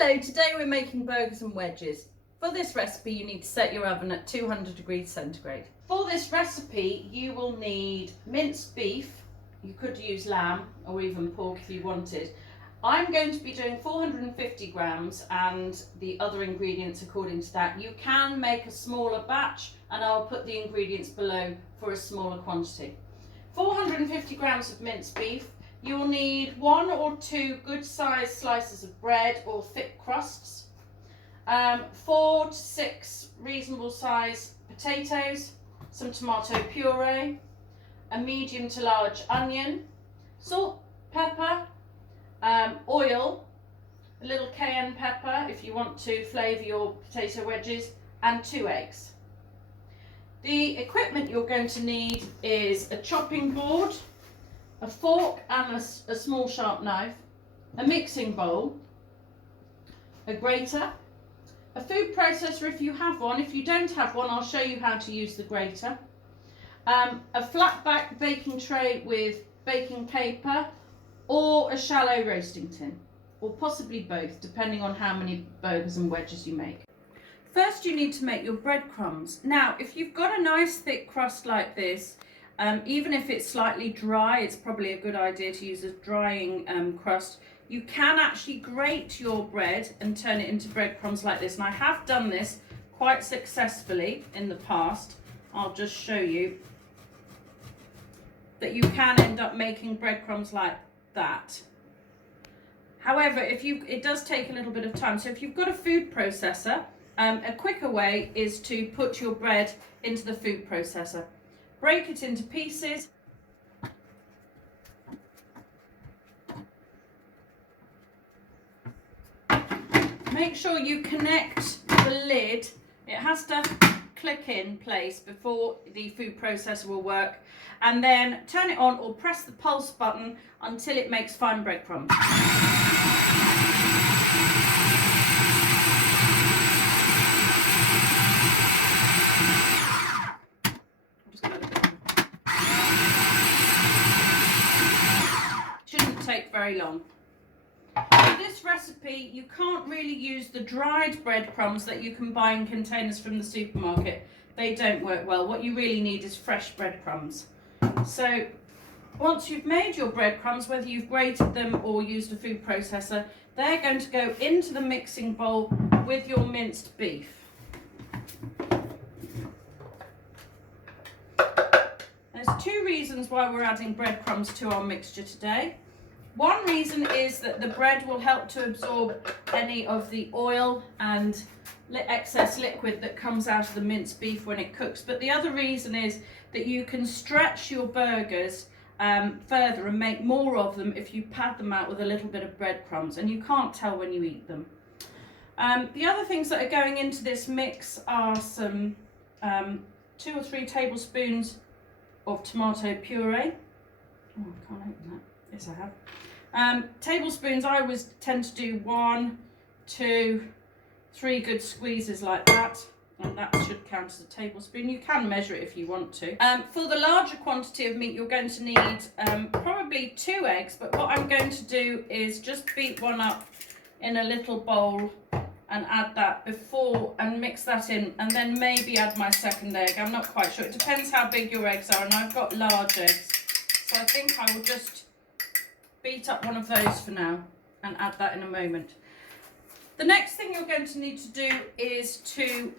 Hello, today we're making burgers and wedges. For this recipe you need to set your oven at 200 degrees centigrade. For this recipe you will need minced beef. You could use lamb or even pork if you wanted. I'm going to be doing 450 grams and the other ingredients according to that. You can make a smaller batch and I'll put the ingredients below for a smaller quantity. 450 grams of minced beef. You'll need 1 or 2 good sized slices of bread or thick crusts, 4 to 6 reasonable size potatoes, some tomato puree, a medium to large onion, salt, pepper, oil, a little cayenne pepper if you want to flavour your potato wedges, and 2 eggs. The equipment you're going to need is a chopping board, a fork and a small sharp knife, a mixing bowl, a grater, a food processor if you have one. If you don't have one, I'll show you how to use the grater, a flat back baking tray with baking paper, or a shallow roasting tin, or possibly both, depending on how many burgers and wedges you make. First you need to make your breadcrumbs. Now if you've got a nice thick crust like this, even if it's slightly dry, it's probably a good idea to use a drying crust. You can actually grate your bread and turn it into breadcrumbs like this. And I have done this quite successfully in the past. I'll just show you that you can end up making breadcrumbs like that. However, it does take a little bit of time. So if you've got a food processor, a quicker way is to put your bread into the food processor. Break it into pieces. Make sure you connect the lid. It has to click in place before the food processor will work. And then turn it on or press the pulse button until it makes fine breadcrumbs. Take very long. For this recipe you can't really use the dried breadcrumbs that you can buy in containers from the supermarket. They don't work well. What you really need is fresh breadcrumbs. So once you've made your breadcrumbs, whether you've grated them or used a food processor, they're going to go into the mixing bowl with your minced beef. There's 2 reasons why we're adding breadcrumbs to our mixture today. One reason is that the bread will help to absorb any of the oil and excess liquid that comes out of the minced beef when it cooks. But the other reason is that you can stretch your burgers further and make more of them if you pad them out with a little bit of breadcrumbs, and you can't tell when you eat them. The other things that are going into this mix are some 2 or 3 tablespoons of tomato puree. Oh, I can't open that. Yes, I have. Tablespoons, I always tend to do 1, 2, 3 good squeezes like that, and that should count as a tablespoon. You can measure it if you want to. For the larger quantity of meat, you're going to need probably 2 eggs, but what I'm going to do is just beat one up in a little bowl and add that before and mix that in, and then maybe add my second egg. I'm not quite sure. It depends how big your eggs are, and I've got large eggs, so I think I will just beat up one of those for now and add that in a moment. The next thing you're going to need to do is to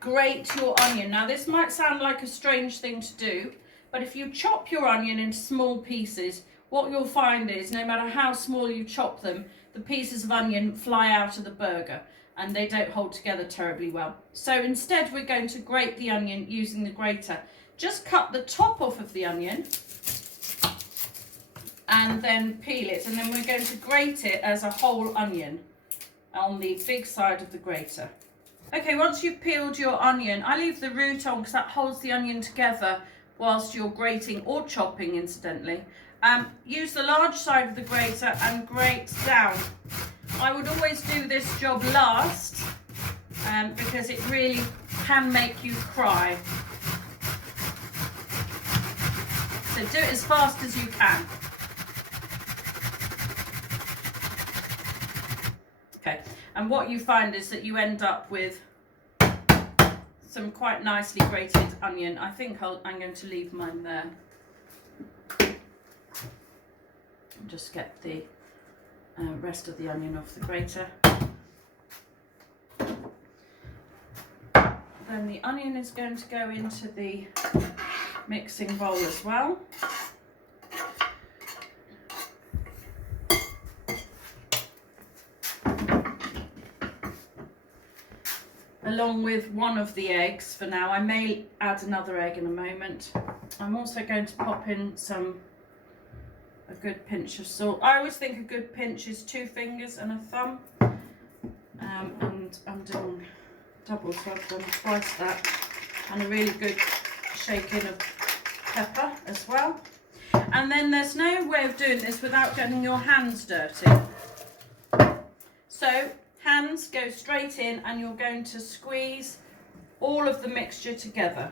grate your onion. Now this might sound like a strange thing to do, but if you chop your onion into small pieces, what you'll find is no matter how small you chop them, the pieces of onion fly out of the burger and they don't hold together terribly well. So instead we're going to grate the onion using the grater. Just cut the top off of the onion and then peel it, and then we're going to grate it as a whole onion on the big side of the grater. Okay, once you've peeled your onion, I leave the root on because that holds the onion together whilst you're grating or chopping, incidentally. Use the large side of the grater and grate down. I would always do this job last because it really can make you cry. So do it as fast as you can. Okay, and what you find is that you end up with some quite nicely grated onion. I think I'm going to leave mine there. Just get the rest of the onion off the grater. Then the onion is going to go into the mixing bowl as well. Along with one of the eggs for now. I may add another egg in a moment. I'm also going to pop in a good pinch of salt. I always think a good pinch is 2 fingers and a thumb. And I'm doing double, so I've done twice that. And a really good shaking of pepper as well. And then there's no way of doing this without getting your hands dirty. So hands go straight in and you're going to squeeze all of the mixture together.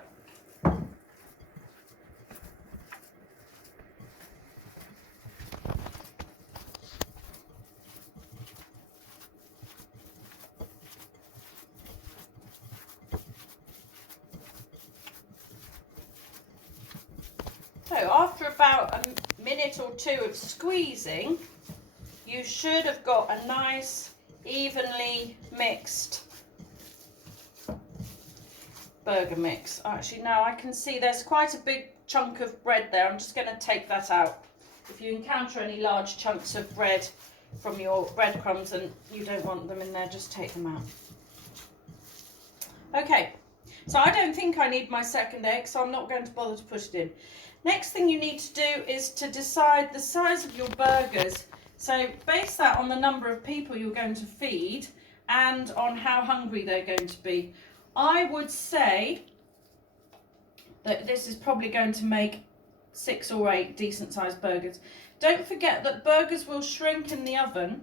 So after about a minute or 2 of squeezing, you should have got a nice evenly mixed burger mix. Actually, now I can see there's quite a big chunk of bread there. I'm just going to take that out. If you encounter any large chunks of bread from your breadcrumbs and you don't want them in there, just take them out. Okay, so I don't think I need my second egg, so I'm not going to bother to put it in. Next thing you need to do is to decide the size of your burgers. So base that on the number of people you're going to feed and on how hungry they're going to be. I would say that this is probably going to make 6 or 8 decent sized burgers. Don't forget that burgers will shrink in the oven.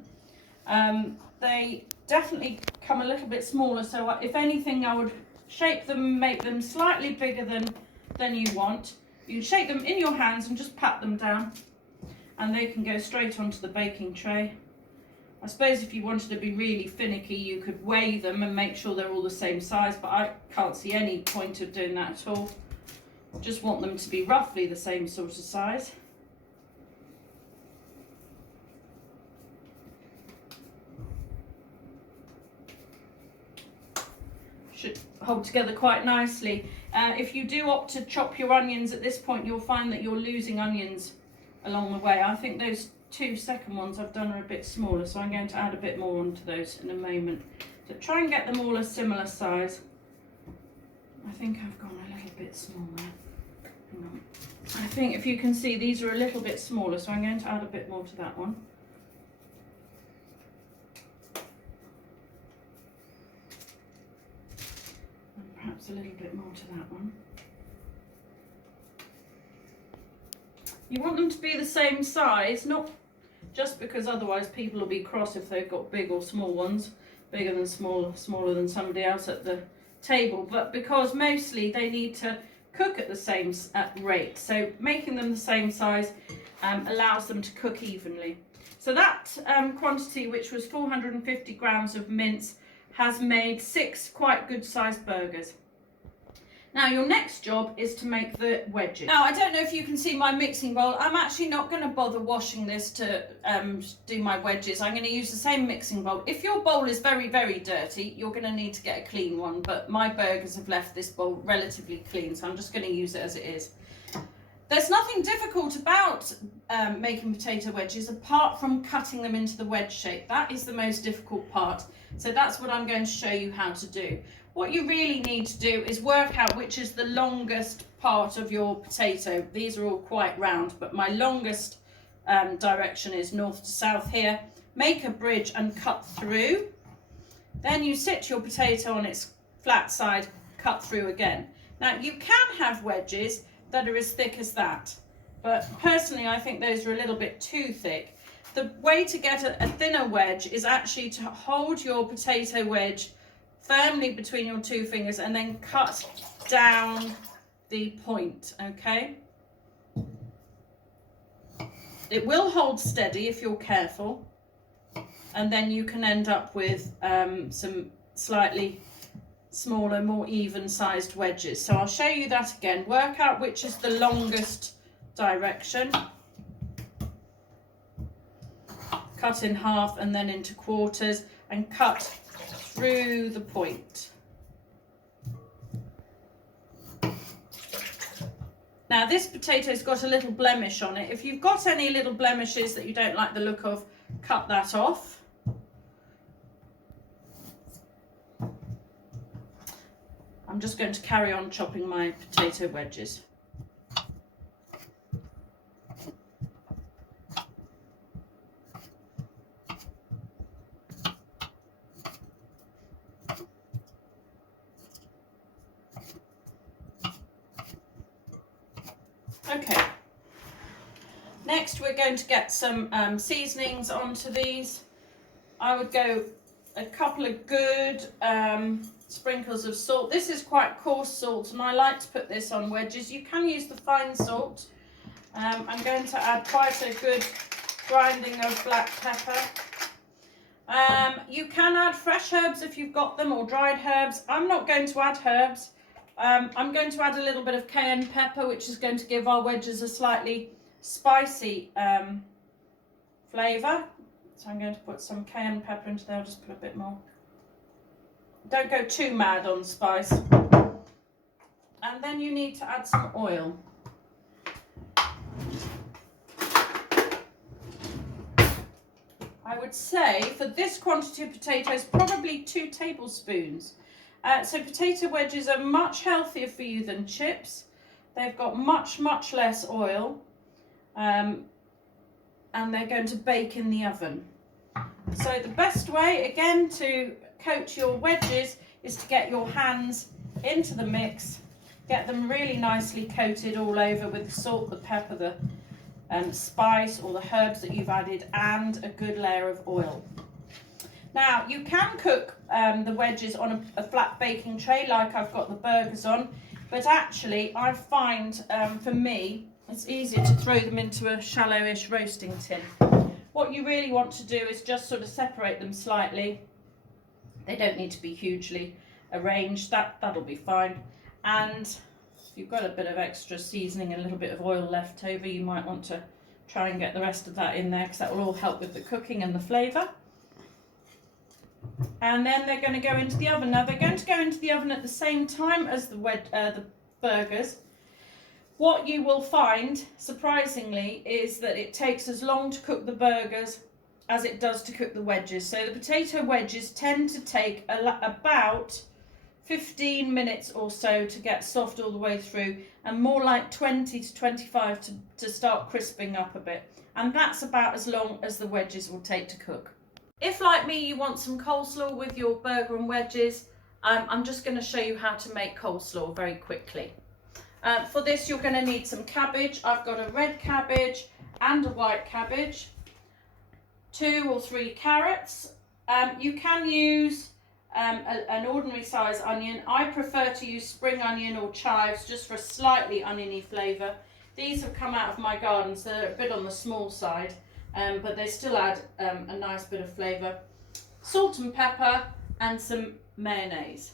They definitely come a little bit smaller, so if anything I would shape them, make them slightly bigger than you want. You can shake them in your hands and just pat them down and they can go straight onto the baking tray. I suppose if you wanted to be really finicky you could weigh them and make sure they're all the same size, but I can't see any point of doing that at all. Just want them to be roughly the same sort of size. Should hold together quite nicely. If you do opt to chop your onions at this point, you'll find that you're losing onions along the way. I think those 2 second ones I've done are a bit smaller, so I'm going to add a bit more onto those in a moment. So try and get them all a similar size. I think I've gone a little bit smaller. Hang on. I think if you can see these are a little bit smaller, so I'm going to add a bit more to that one. Perhaps a little bit more to that one. You want them to be the same size, not just because otherwise people will be cross if they've got big or small ones, bigger than small, smaller than somebody else at the table, but because mostly they need to cook at the same rate. So making them the same size allows them to cook evenly. So that quantity, which was 450 grams of mince, has made 6 quite good sized burgers. Now your next job is to make the wedges. Now I don't know if you can see my mixing bowl. I'm actually not going to bother washing this to do my wedges. I'm going to use the same mixing bowl. If your bowl is very, very dirty, you're going to need to get a clean one, but my burgers have left this bowl relatively clean, so I'm just going to use it as it is. There's nothing difficult about making potato wedges apart from cutting them into the wedge shape. That is the most difficult part. So that's what I'm going to show you how to do. What you really need to do is work out which is the longest part of your potato. These are all quite round, but my longest direction is north to south here. Make a bridge and cut through. Then you sit your potato on its flat side, cut through again. Now you can have wedges that are as thick as that, but personally I think those are a little bit too thick. The way to get a thinner wedge is actually to hold your potato wedge firmly between your 2 fingers and then cut down the point, okay? It will hold steady if you're careful. and then you can end up with some slightly smaller, more even sized wedges. So I'll show you that again. Work out which is the longest direction. Cut in half and then into quarters and cut through the point. Now this potato's got a little blemish on it. If you've got any little blemishes that you don't like the look of, cut that off. I'm just going to carry on chopping my potato wedges. Okay, next we're going to get some seasonings onto these. I would go a couple of good sprinkles of salt. This is quite coarse salt and I like to put this on wedges. You can use the fine salt. I'm going to add quite a good grinding of black pepper. You can add fresh herbs if you've got them, or dried herbs. I'm not going to add herbs. I'm going to add a little bit of cayenne pepper, which is going to give our wedges a slightly spicy flavour. So I'm going to put some cayenne pepper into there. I'll just put a bit more. Don't go too mad on spice. And then you need to add some oil. I would say for this quantity of potatoes, probably 2 tablespoons. So potato wedges are much healthier for you than chips. They've got much less oil, and they're going to bake in the oven. So the best way, again, to coat your wedges is to get your hands into the mix, get them really nicely coated all over with the salt, the pepper, the spice or the herbs that you've added, and a good layer of oil. Now you can cook the wedges on a flat baking tray like I've got the burgers on, but actually I find for me it's easier to throw them into a shallowish roasting tin. What you really want to do is just sort of separate them slightly. They don't need to be hugely arranged, that'll be fine. And if you've got a bit of extra seasoning, a little bit of oil left over, you might want to try and get the rest of that in there, because that will all help with the cooking and the flavour. And then they're going to go into the oven. Now they're going to go into the oven at the same time as the burgers. What you will find, surprisingly, is that it takes as long to cook the burgers as it does to cook the wedges. So the potato wedges tend to take about 15 minutes or so to get soft all the way through, and more like 20 to 25 to start crisping up a bit. And that's about as long as the wedges will take to cook. If, like me, you want some coleslaw with your burger and wedges, I'm just going to show you how to make coleslaw very quickly. For this, you're going to need some cabbage. I've got a red cabbage and a white cabbage, 2 or 3 carrots. You can use an ordinary size onion. I prefer to use spring onion or chives just for a slightly oniony flavour. These have come out of my garden, so they're a bit on the small side. But they still add a nice bit of flavour. Salt and pepper and some mayonnaise.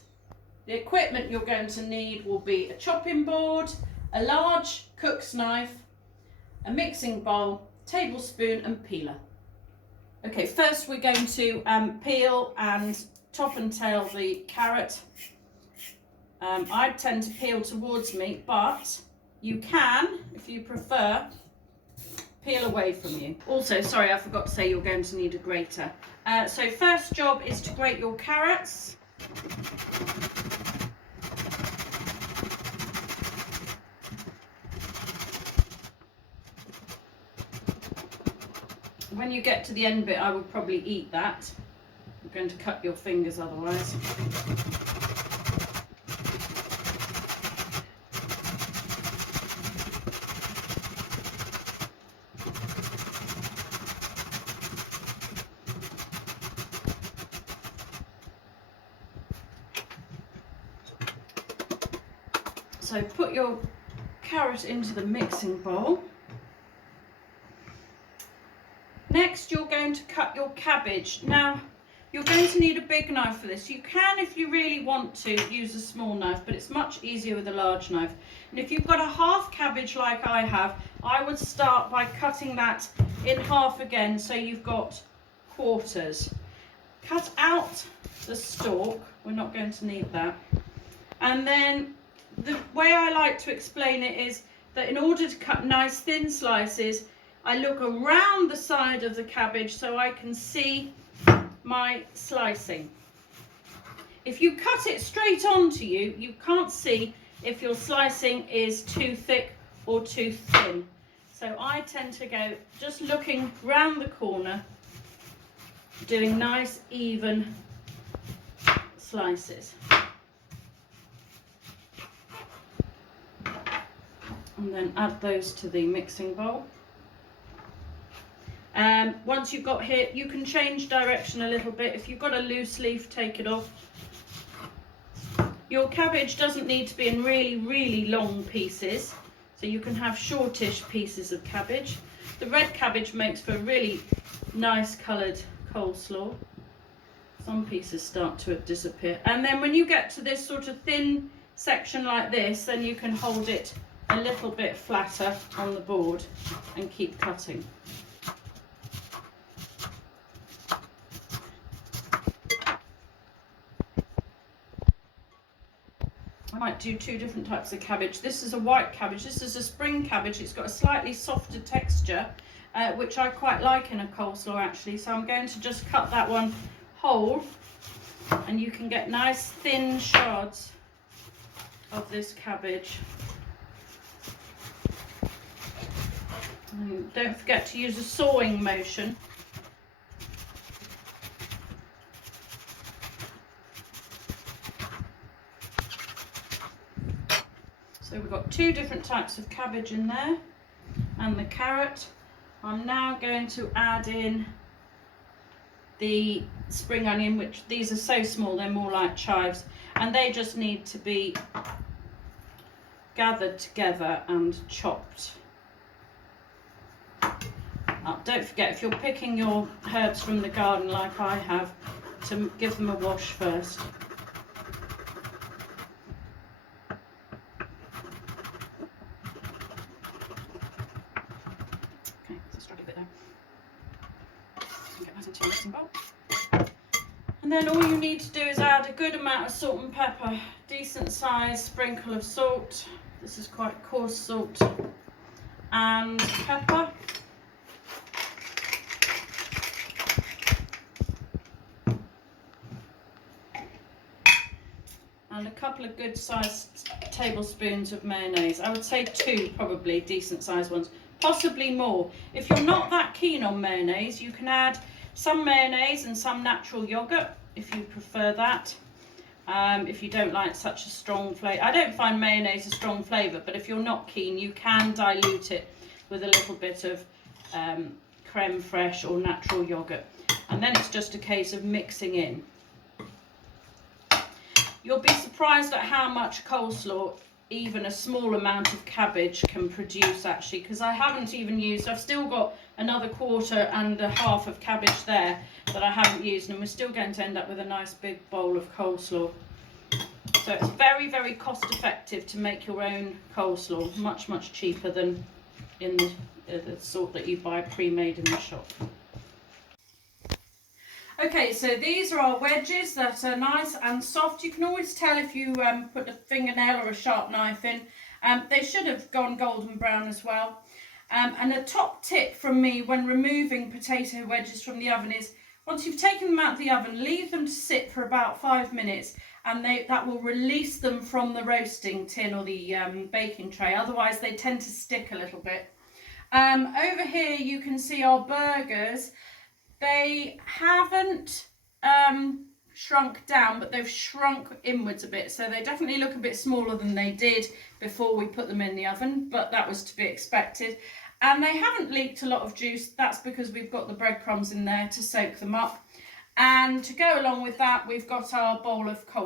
The equipment you're going to need will be a chopping board, a large cook's knife, a mixing bowl, tablespoon and peeler. Okay, first we're going to peel and top and tail the carrot. I tend to peel towards me, but you can, if you prefer, peel away from you. Also, sorry, I forgot to say you're going to need a grater. So first job is to grate your carrots. When you get to the end bit, I would probably eat that. You're going to cut your fingers otherwise. So put your carrot into the mixing bowl. Next next you're going to cut your cabbage. Now, you're going to need a big knife for this. You can, if you really want to, use a small knife, but it's much easier with a large knife. And if you've got a half cabbage like I have, I would start by cutting that in half again, so you've got quarters. Cut out the stalk, we're not going to need that. And then the way I like to explain it is that in order to cut nice thin slices, I look around the side of the cabbage so I can see my slicing. If you cut it straight onto you, you can't see if your slicing is too thick or too thin. So I tend to go just looking round the corner, doing nice even slices. And then add those to the mixing bowl. Once you've got here, you can change direction a little bit. If you've got a loose leaf, take it off. Your cabbage doesn't need to be in really, really long pieces, so you can have shortish pieces of cabbage. The red cabbage makes for a really nice coloured coleslaw. Some pieces start to disappear. And then when you get to this sort of thin section like this, then you can hold it a little bit flatter on the board and keep cutting. I might do two different types of cabbage. This is a white cabbage, this is a spring cabbage. It's got a slightly softer texture, which I quite like in a coleslaw actually. So I'm going to just cut that one whole, and you can get nice thin shards of this cabbage. And don't forget to use a sawing motion. So we've got two different types of cabbage in there, and the carrot. I'm now going to add in the spring onion, which these are so small, they're more like chives, and they just need to be gathered together and chopped. Don't forget, if you're picking your herbs from the garden like I have, to give them a wash first. Okay, so strike a bit there. Get that into a mixing bowl. And then all you need to do is add a good amount of salt and pepper, decent size sprinkle of salt. This is quite coarse salt and pepper. And a couple of good sized tablespoons of mayonnaise. I would say two, probably decent sized ones, possibly more. If you're not that keen on mayonnaise, you can add some mayonnaise and some natural yogurt if you prefer that. If you don't like such a strong flavour. I don't find mayonnaise a strong flavour, but if you're not keen, you can dilute it with a little bit of creme fraiche or natural yogurt. And then it's just a case of mixing in. You'll be surprised at how much coleslaw even a small amount of cabbage can produce actually, because I haven't even used, I've still got another quarter and a half of cabbage there that I haven't used, and we're still going to end up with a nice big bowl of coleslaw. So it's very, very cost effective to make your own coleslaw, much, much cheaper than in the sort that you buy pre-made in the shop. Okay, so these are our wedges that are nice and soft. You can always tell if you put a fingernail or a sharp knife in. They should have gone golden brown as well. And a top tip from me when removing potato wedges from the oven is, once you've taken them out of the oven, leave them to sit for about 5 minutes, and that will release them from the roasting tin or the baking tray. Otherwise they tend to stick a little bit. Over here you can see our burgers. They haven't shrunk down, but they've shrunk inwards a bit, so they definitely look a bit smaller than they did before we put them in the oven, but that was to be expected. And they haven't leaked a lot of juice. That's because we've got the breadcrumbs in there to soak them up. And to go along with that, we've got our bowl of coleslaw.